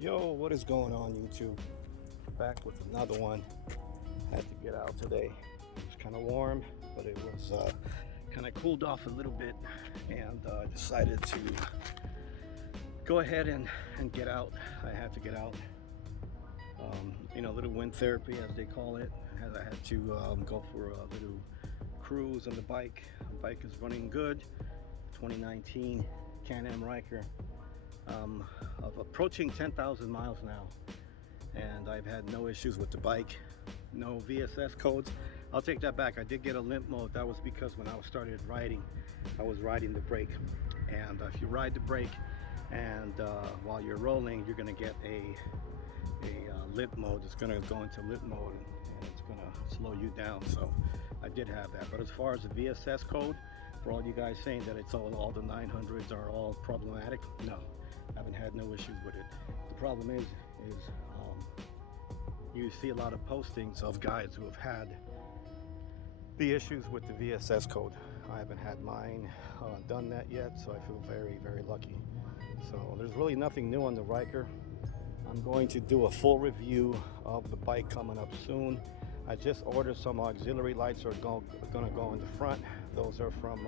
Yo, what is going on, YouTube? Back with another one. Had to get out today. It was kind of warm, but it was kind of cooled off a little bit, and decided to go ahead and get out. I had to get out. A little wind therapy, as they call it. I had to go for a little cruise on the bike. The bike is running good. 2019 Can-Am Ryker. Of approaching 10,000 miles now, and I've had no issues with the bike, no VSS codes. I'll take that back. I did get a limp mode. That was because when I started riding, I was riding the brake, and if you ride the brake and while you're rolling, you're going to get a limp mode. It's going to go into limp mode, and it's going to slow you down. So I did have that. But as far as the VSS code, for all you guys saying that it's all the 900s are all problematic, no, I haven't had no issues with it. The problem is you see a lot of postings of guys who have had the issues with the VSS code. I haven't had mine done that yet, so I feel very, very lucky. So there's really nothing new on the Ryker. I'm going to do a full review of the bike coming up soon. I just ordered some auxiliary lights that are going to go in the front. Those are from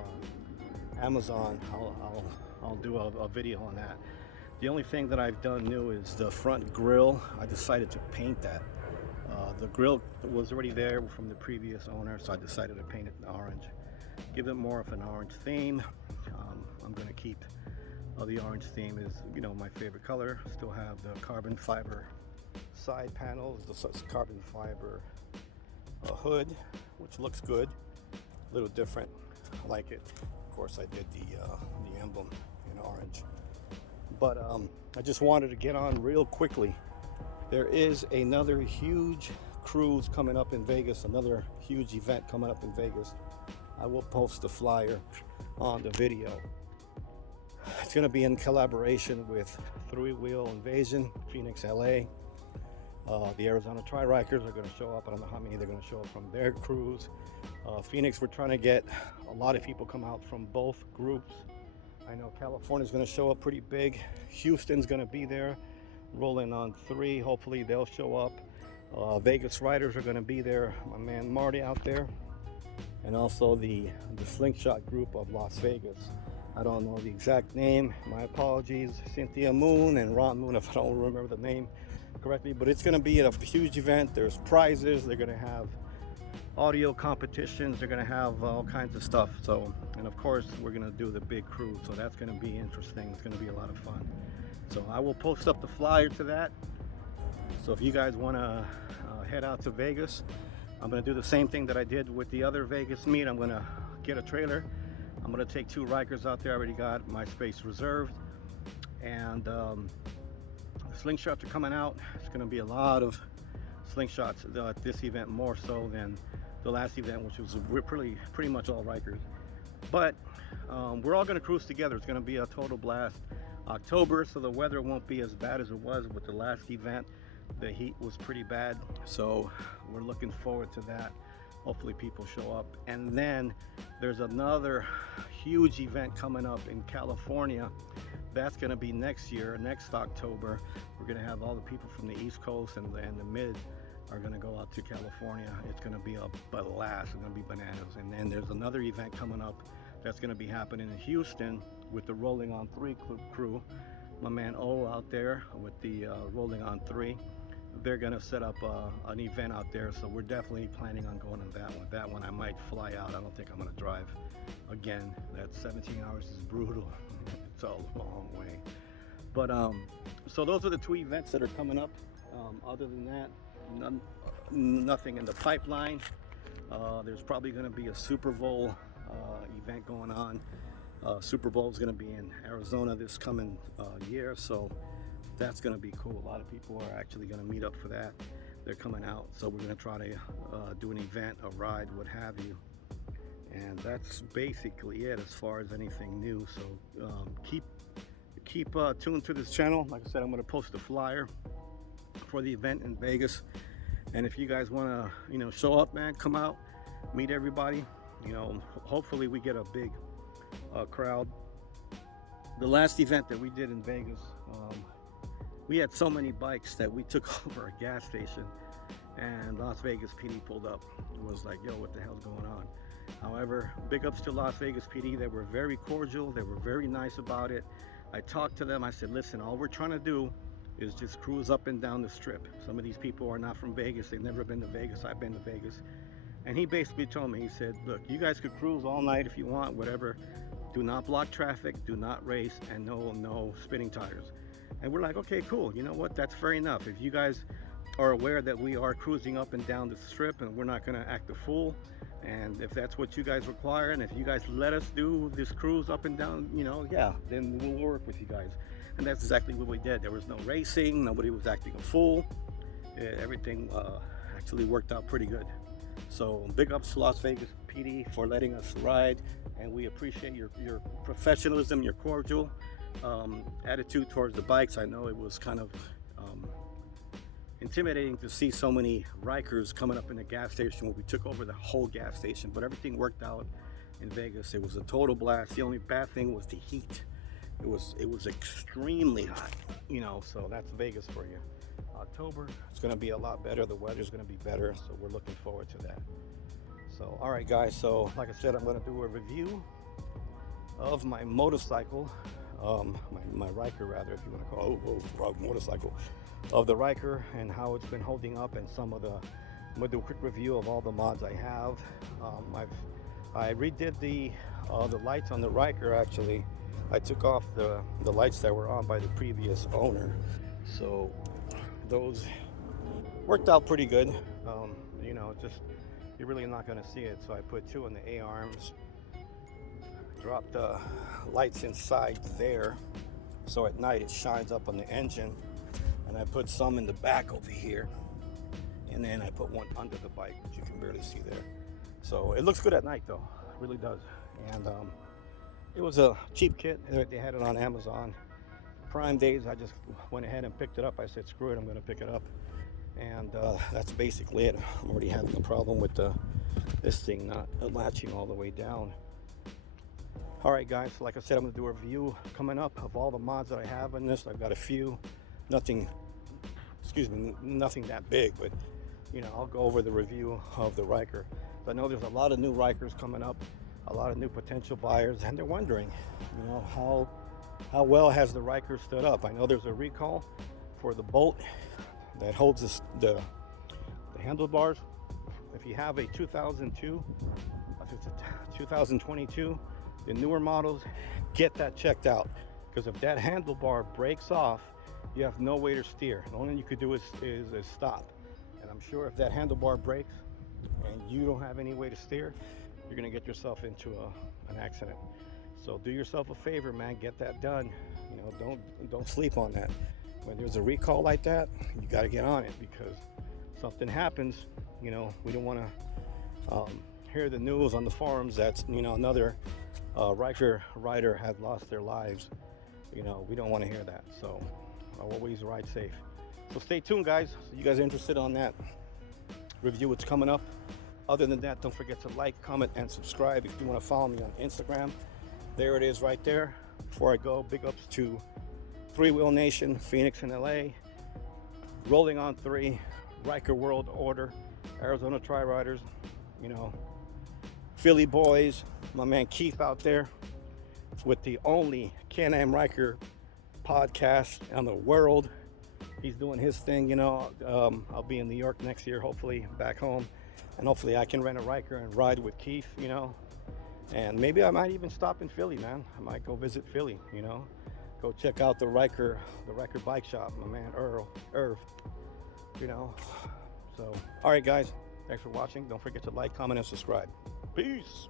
Amazon. I'll do a video on that. The only thing that I've done new is the front grille. I decided to paint that. The grille was already there from the previous owner, so I decided to paint it orange. Give it more of an orange theme. I'm going to keep the orange theme is, my favorite color. Still have the carbon fiber side panels, the carbon fiber hood, which looks good. A little different. I like it. Of course, I did the emblem in orange. But I just wanted to get on real quickly. There is another huge cruise coming up in Vegas, another huge event coming up in Vegas. I will post the flyer on the video. It's going to be in collaboration with Three Wheel Invasion, Phoenix, LA. The Arizona Tri-Rikers are going to show up. I don't know how many they're going to show up from their cruise. Phoenix, we're trying to get a lot of people come out from both groups. I know California's going to show up pretty big. Houston's going to be there, rolling on 3. Hopefully they'll show up. Vegas RYDERS are going to be there. My man Marty out there, and also the Slingshot group of Las Vegas. I don't know the exact name. My apologies, Cynthia Moon and Ron Moon, if I don't remember the name correctly. But it's going to be a huge event. There's prizes. They're going to have audio competitions. They're going to have all kinds of stuff. So, and of course, we're going to do the big cruise. So that's going to be interesting. It's going to be a lot of fun. So I will post up the flyer to that. So if you guys want to head out to Vegas, I'm going to do the same thing that I did with the other Vegas meet. I'm going to get a trailer. I'm going to take 2 Rykers out there. I already got my space reserved. And slingshots are coming out. It's going to be a lot of slingshots at this event, more so than the last event, which was pretty much all Rykers. But we're all going to cruise together. It's going to be a total blast. October, so the weather won't be as bad as it was with the last event. The heat was pretty bad, so we're looking forward to that. Hopefully people show up. And then there's another huge event coming up in California. That's going to be next year, next October. We're going to have all the people from the East Coast and the Mid are going to go out to California. It's going to be a blast. It's going to be bananas. And then there's another event coming up that's going to be happening in Houston with the Rolling on 3 crew. My man O out there with the Rolling on 3. They're going to set up an event out there, so we're definitely planning on going to that one. That one I might fly out. I don't think I'm going to drive again. That 17 hours is brutal. It's a long way. But so those are the 2 events that are coming up. Other than that, nothing in the pipeline. There's probably going to be a Super Bowl event going on. Super Bowl is going to be in Arizona this coming year, so that's going to be cool. A lot of people are actually going to meet up for that. They're coming out, so we're going to try to do an event, a ride, what have you. And that's basically it as far as anything new. So keep tuned to this channel. Like I said, I'm going to post a flyer for the event in Vegas. And if you guys want to, show up, man, come out, meet everybody. Hopefully we get a big crowd. The last event that we did in Vegas, We had so many bikes that we took over a gas station, and Las Vegas PD pulled up. It was like, yo, what the hell's going on? However, big ups to Las Vegas PD. They were very cordial. They were very nice about it. I talked to them. I said, listen, all we're trying to do is just cruise up and down the strip. Some of these people are not from Vegas. They've never been to Vegas. I've been to Vegas. And he basically told me, he said, look, you guys could cruise all night if you want, whatever. Do not block traffic, do not race, and no spinning tires. And we're like, okay, cool. You know what? That's fair enough. If you guys are aware that we are cruising up and down the strip and we're not going to act a fool, and if that's what you guys require, and if you guys let us do this cruise up and down, you know, yeah, then we'll work with you guys. And that's exactly what we did. There was no racing. Nobody was acting a fool. Everything actually worked out pretty good. So big ups to Las Vegas PD for letting us ride, and we appreciate your professionalism, your cordial attitude towards the bikes. I know it was kind of intimidating to see so many Rykers coming up in the gas station when we took over the whole gas station, but everything worked out in Vegas. It was a total blast. The only bad thing was the heat. It was extremely hot, you know, so that's Vegas for you. October, it's going to be a lot better. The weather's going to be better, so we're looking forward to that. So, all right, guys. So, like I said, I'm going to do a review of my motorcycle, my Ryker, rather, if you want to call it. Wrong motorcycle. Of the Ryker and how it's been holding up, and some of the. I'm going to do a quick review of all the mods I have. I redid the lights on the Ryker. Actually, I took off the lights that were on by the previous owner, so those worked out pretty good. You know, just you're really not going to see it. So I put 2 in the A-arms, dropped the lights inside there, so at night it shines up on the engine, and I put some in the back over here, and then I put one under the bike, which you can barely see there. So it looks good at night, though. It really does. And it was a cheap kit. They had it on Amazon. Prime days, I just went ahead and picked it up. I said, screw it, I'm going to pick it up. And that's basically it. I'm already having a problem with this thing not latching all the way down. All right, guys, so like I said, I'm going to do a review coming up of all the mods that I have in this. I've got a few, nothing that big, but you know, I'll go over the review of the Ryker. I know there's a lot of new Rykers coming up, a lot of new potential buyers, and they're wondering, you know, how well has the Ryker stood up? I know there's a recall for the bolt that holds the handlebars. If you have a 2002, if it's a 2022, the newer models, get that checked out, because if that handlebar breaks off, you have no way to steer. The only thing you could do is stop. And I'm sure if that handlebar breaks and you don't have any way to steer, you're gonna get yourself into an accident. So do yourself a favor, man, get that done. You know, don't sleep on that. When there's a recall like that, you got to get on it, because something happens, you know, we don't want to hear the news on the forums that, you know, another Ryker rider had lost their lives. You know, we don't want to hear that. So always ride safe. So stay tuned, guys. So you guys are interested on that review, what's coming up. Other than that, don't forget to like, comment, and subscribe. If you want to follow me on Instagram, there it is right there. Before I go, big ups to Three Wheel Nation, Phoenix and LA, Rolling on 3, Ryker World Order, Arizona Tri-Riders, you know, Philly boys, my man Keith out there with the only Can-Am Ryker podcast on the world. He's doing his thing, you know. I'll be in New York next year, hopefully back home, and hopefully I can rent a Ryker and ride with Keith, you know. And maybe I might even stop in Philly, man. I might go visit Philly, you know. Go check out the Ryker bike shop, my man Irv, you know. So, all right, guys. Thanks for watching. Don't forget to like, comment, and subscribe. Peace.